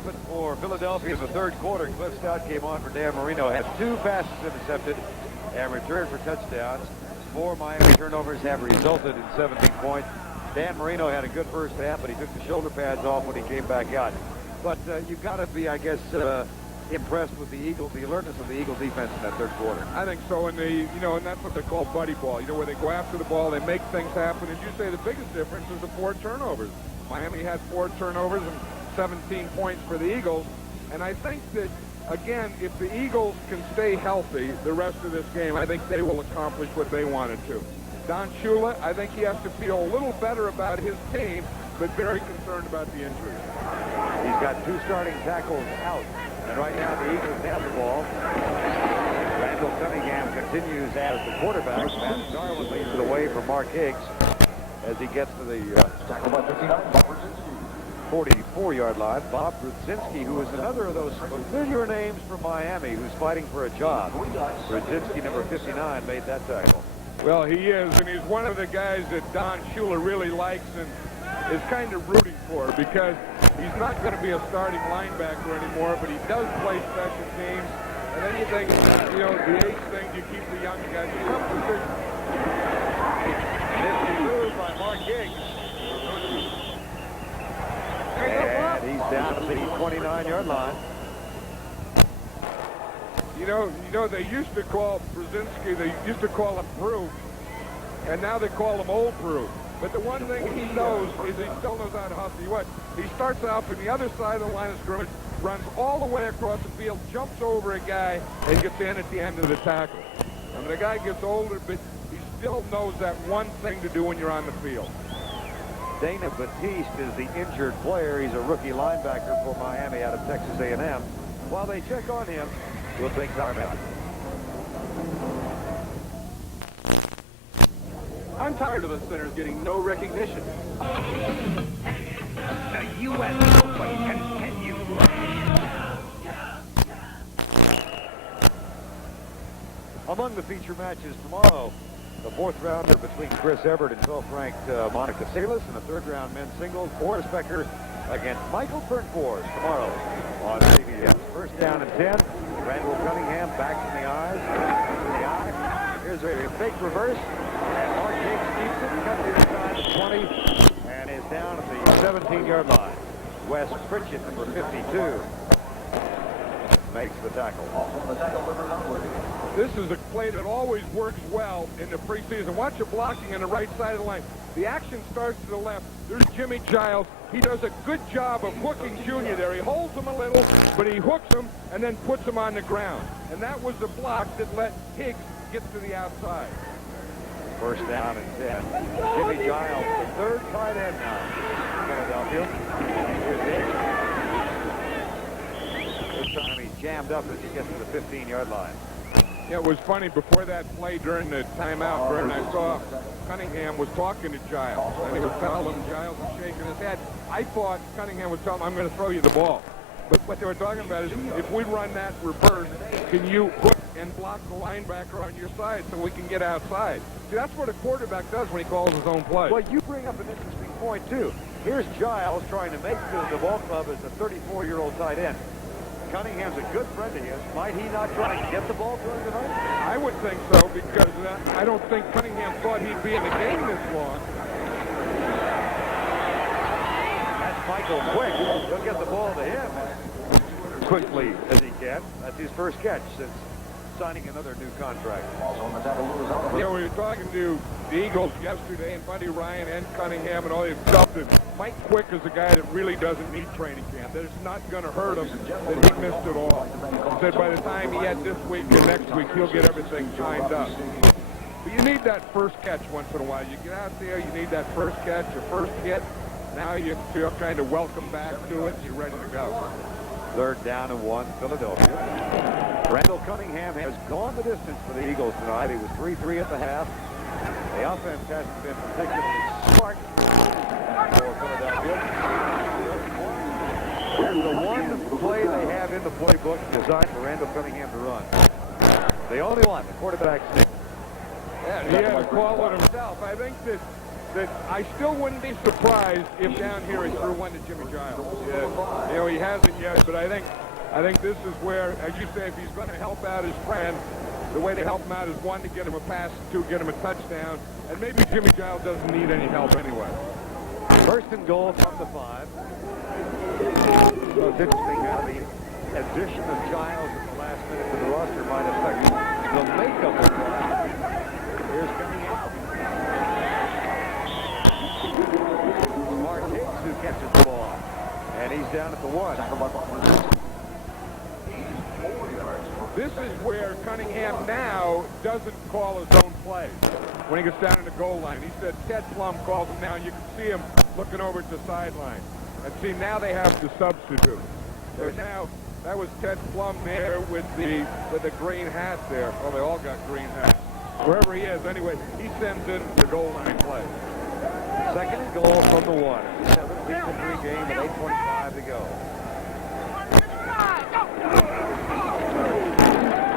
happened for Philadelphia in the third quarter. Cliff Stout came on for Dan Marino, had 2 passes intercepted and returned for touchdowns. 4 Miami turnovers have resulted in 17 points. Dan Marino had a good first half, but he took the shoulder pads off when he came back out. But you've got to be, I guess, impressed with the Eagles, the alertness of the Eagle defense in that third quarter. I think so, and and that's what they call buddy ball. Where they go after the ball, they make things happen. As you say, the biggest difference is the 4 turnovers. Miami had 4 turnovers and 17 points for the Eagles, and I think that, again, if the Eagles can stay healthy the rest of this game, I think they will accomplish what they wanted to. Don Shula, I think he has to feel a little better about his team, but very concerned about the injuries. He's got 2 starting tackles out, and right now the Eagles have the ball. Randall Cunningham continues as the quarterback. Matt Darwin leads it away from Mark Higgs as he gets to the 44-yard line. Bob Brzezinski, who is another of those familiar names from Miami, who's fighting for a job. Brzezinski, number 59, made that tackle. Well, he is, and he's one of the guys that Don Shula really likes and is kind of rooting for, because he's not going to be a starting linebacker anymore, but he does play special teams. And anything, the age thing, you keep the young guys. Nifty move by Mark Higgs. And he's down at the 29-yard line. They used to call Brzezinski, they used to call him Brew, and now they call him Old Brew. But the one thing he knows is he still knows how to hustle. He starts out from the other side of the line of scrimmage, runs all the way across the field, jumps over a guy, and gets in at the end of the tackle. I mean, the guy gets older, but he still knows that one thing to do when you're on the field. Dana Batiste is the injured player. He's a rookie linebacker for Miami out of Texas A&M. While they check on him, we'll take time out. I'm tired of the centers getting no recognition. The U.S. Open continues. Among the feature matches tomorrow, the 4th rounder between Chris Everett and 12th-ranked Monica Salas, and the 3rd-round men's singles, Forrest Becker against Michael Turnforth tomorrow on CBS. First down and 10. Randall Cunningham back from the eyes. Here's a fake reverse. And Mark Higgs keeps it, cuts it inside the 20, and is down at the 17-yard line. Wes Pritchett, number 52, makes the tackle. This is a play that always works well in the preseason. Watch the blocking on the right side of the line. The action starts to the left. There's Jimmy Giles. He does a good job of hooking Junior there. He holds him a little, but he hooks him and then puts him on the ground. And that was the block that let Higgs get to the outside. First down and 10. Jimmy Giles, the 3rd tight end now. Philadelphia. This time he's jammed up as he gets to the 15-yard line. Yeah, it was funny. Before that play during the timeout, Burton, I saw Cunningham was talking to Giles, and he was telling him, Giles was shaking his head. I thought Cunningham was telling him, I'm going to throw you the ball. But what they were talking about is, if we run that reverse, can you hook and block the linebacker on your side so we can get outside? See, that's what a quarterback does when he calls his own play. Well, you bring up an interesting point, too. Here's Giles trying to make the ball club as a 34-year-old tight end. Cunningham's a good friend of his. Might he not try to get the ball to him tonight? I would think so, because I don't think Cunningham thought he'd be in the game this long. That's Michael Quick. He'll get the ball to him as quickly as he can. That's his first catch since signing another new contract. We were talking to the Eagles yesterday, and Buddy Ryan and Cunningham and all these stuff. That Mike Quick is a guy that really doesn't need training camp. That it's not going to hurt him that he missed it all. He said by the time he had this week and next week, he'll get everything timed up. But you need that first catch once in a while. You get out there, you need that first catch, your first hit. Now you feel kind of welcome back to it, and you're ready to go. 3rd down and 1, Philadelphia. Randall Cunningham has gone the distance for the Eagles tonight. He was 3-3 at the half. The offense hasn't been particularly smart for Philadelphia. There's the one play they have in the playbook designed for Randall Cunningham to run. The only one, the quarterback sneak. Yeah, he had to call it himself. I think that that I still wouldn't be surprised if down here he threw one to Jimmy Giles. Yeah. You know, he hasn't yet, but I think this is where, as you say, if he's going to help out his friend, the way to help him out is one, to get him a pass, two, get him a touchdown, and maybe Jimmy Giles doesn't need any help anyway. First and goal from the 5. So it's interesting how the addition of Giles at the last minute to the roster might affect the makeup of the line. Here's Cunningham. Martinez who catches the ball. And he's down at the 1. This is where Cunningham now doesn't call his own plays when he gets down in the goal line. He said Ted Plum calls him now, and you can see him looking over at the sideline. And see, now they have to substitute. So now, that was Ted Plum there with the green hat there. Well, they all got green hats. Wherever he is, anyway, he sends in the goal line play. Second and goal from the 1. 7-3 game with 8:25 to go.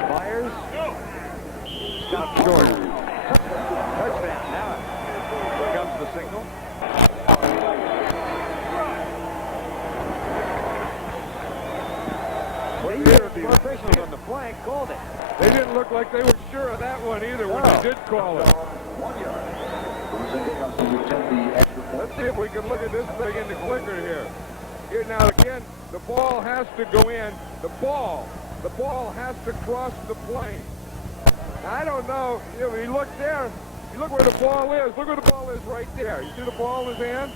Myers. Stop short. Touchdown. Now here comes the signal. The officials on the flank called it. They didn't look like they were sure of that one either when they did call it. Let's see if we can look at this thing in the clicker here. Here now again, the ball has to go in. The ball has to cross the plane. I don't know. You know, you look there. You look where the ball is. Look where the ball is right there. You see the ball in his hand?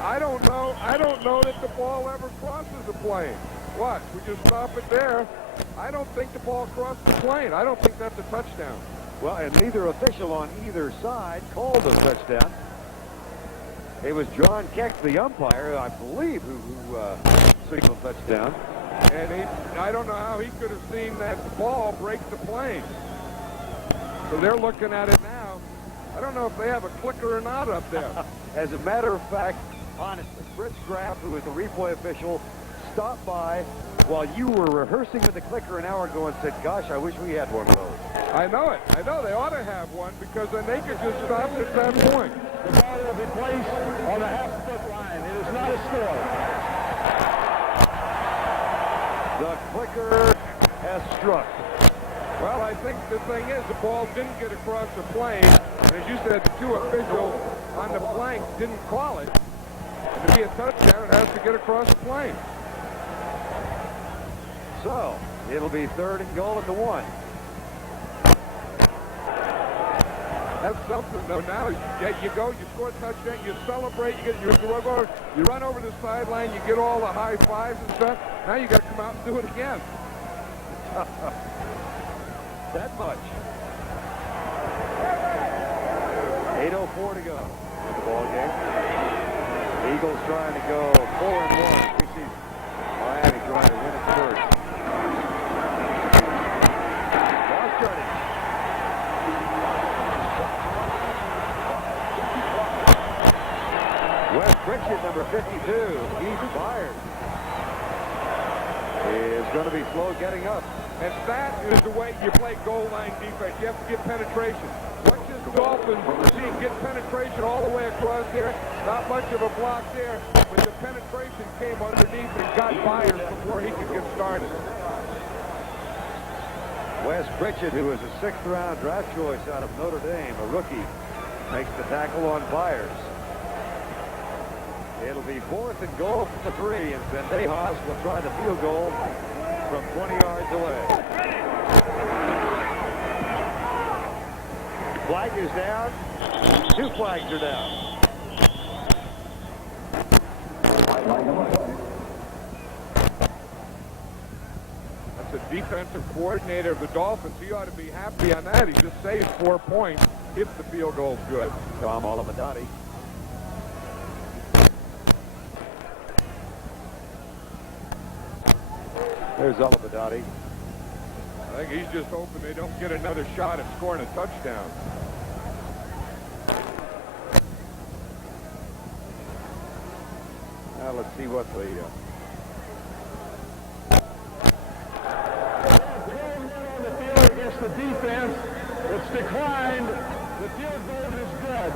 I don't know. I don't know that the ball ever crosses the plane. Watch. We just stop it there. I don't think the ball crossed the plane. I don't think that's a touchdown. Well, and neither official on either side called a touchdown. It was John Keck, the umpire, I believe, who signaled touchdown. And I don't know how he could have seen that ball break the plane. So they're looking at it now. I don't know if they have a clicker or not up there. As a matter of fact, honestly, Fritz Graff, who was the replay official, stopped by while you were rehearsing with the clicker an hour ago and said, gosh, I wish we had one of those. I know it. I know they ought to have one because then they could just stop at that point. The ball will be placed on the half-foot line. It is not a score. The clicker has struck. Well, I think the thing is the ball didn't get across the plane. And as you said, the two officials on the flank didn't call it. And to be a touchdown, it has to get across the plane. So, it'll be third and goal at the 1. That's something, though. Now, you go, you score a touchdown, you celebrate, you run over the sideline, you get all the high fives and stuff. Now you got to come out and do it again. That much. 8:04 to go in the ball game. Eagles trying to go 4-1 preseason. Miami trying to win it first. Lost yardage. Wes Pritchett, number 52. He's fired. Is going to be slow getting up. And that is the way you play goal line defense. You have to get penetration. Watch this Dolphins see get penetration all the way across there. Not much of a block there, but the penetration came underneath and got Byers before he could get started. Wes Pritchett, who was a 6th-round draft choice out of Notre Dame, a rookie, makes the tackle on Byers. It'll be 4th and goal from the 3, and Zendejas will try the field goal from 20 yards away. Flag is down. 2 flags are down. That's a defensive coordinator of the Dolphins. He ought to be happy on that. He just saved 4 points if the field goal's good. Tom Olimadati. There's Olimadati. I think he's just hoping they don't get another shot at scoring a touchdown. Now let's see what the... on the field against the defense. It's declined. The field goal is good.